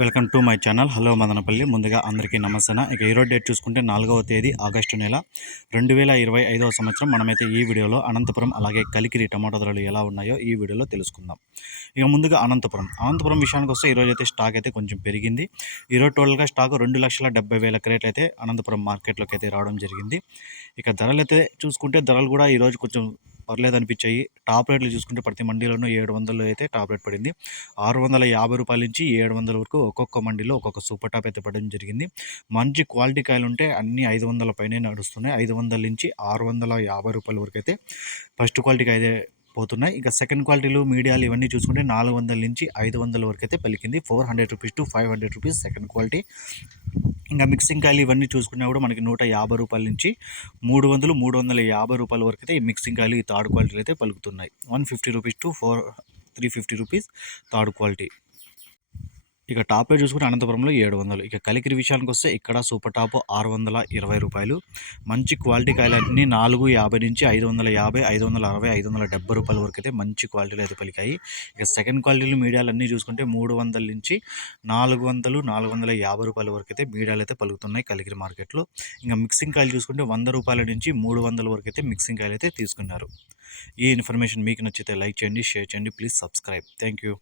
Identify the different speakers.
Speaker 1: Welcome to my channel. Hello Madanapalle. ముందుగా అందరికీ నమస్తే ఇక ఈరోజు డేట్ చూసుకుంటే నాలుగవ తేదీ ఆగస్టు నెల రెండు వేల ఇరవై ఐదవ సంవత్సరం. మనమైతే ఈ వీడియోలో అనంతపురం అలాగే కలికిరి టమాటో ధరలు ఎలా ఉన్నాయో ఈ వీడియోలో తెలుసుకుందాం. ఇక ముందుగా అనంతపురం. అనంతపురం విషయానికి వస్తే ఈరోజు అయితే స్టాక్ అయితే కొంచెం పెరిగింది. ఈరోజు టోటల్గా స్టాక్ రెండు లక్షల డెబ్బై వేల క్రేట్లు అయితే అనంతపురం మార్కెట్లోకి అయితే రావడం జరిగింది. ఇక ధరలు అయితే చూసుకుంటే ధరలు కూడా ఈరోజు కొంచెం పర్లేదు అనిపించాయి టాప్ రేట్లు చూసుకుంటే ప్రతి మండీలోనూ ఏడు వందలు అయితే టాప్ రేట్ పడింది. ఆరు వందల యాభై రూపాయల నుంచి ఏడు వందల వరకు ఒక్కొక్క మండీలో ఒక్కొక్క సూపర్ టాప్ అయితే పడడం జరిగింది. మంచి క్వాలిటీ కాయలు ఉంటే అన్ని ఐదు వందల పైనే నడుస్తున్నాయి. ఐదు వందల నుంచి ఆరు వందల యాభై రూపాయల వరకు అయితే ఫస్ట్ క్వాలిటీకి అయితే పోతున్నాయి. ఇక సెకండ్ క్వాలిటీలు మీడియాలు ఇవన్నీ చూసుకుంటే నాలుగు వందల నుంచి ఐదు వందల వరకు అయితే పలికింది. Four hundred rupees to five hundred rupees second quality. ఇంకా మిక్సింగ్ కాయలు ఇవన్నీ చూసుకున్నా కూడా మనకి నూట యాభై రూపాయల నుంచి మూడు వందలు మూడు వందల యాభై రూపాయల వరకు అయితే ఈ మిక్సింగ్ కాయలు ఈ థర్డ్ క్వాలిటీలు అయితే పలుకుతున్నాయి. One fifty rupees to four three fifty rupees third quality. ఇక టాప్ రేట్ చూసుకుంటే అనంతపురంలో ఏడు వందలు. ఇక కలికిరి విషయానికి వస్తే ఇక్కడ సూపర్ టాప్ ఆరు వందల ఇరవై రూపాయలు. మంచి క్వాలిటీ కాయలన్నీ నాలుగు యాభై నుంచి ఐదు వందల యాభై ఐదు వందల అరవై ఐదు వందల డెబ్బై రూపాయల వరకు అయితే మంచి క్వాలిటీలో అయితే పలికాయి. ఇక సెకండ్ క్వాలిటీలు మీడియాలు అన్నీ చూసుకుంటే మూడు వందల నుంచి నాలుగు వందలు నాలుగు వందల యాభై రూపాయల వరకు అయితే మీడియాలు అయితే పలుకుతున్నాయి కలికిరి మార్కెట్లో. ఇంకా మిక్సింగ్ కాయలు చూసుకుంటే వంద రూపాయల నుంచి మూడు వందల వరకు అయితే మిక్సింగ్ కాయలు అయితే తీసుకున్నారు. ఈ ఇన్ఫర్మేషన్ మీకు నచ్చితే లైక్ చేయండి షేర్ చేయండి ప్లీజ్ సబ్స్క్రైబ్. Thank you.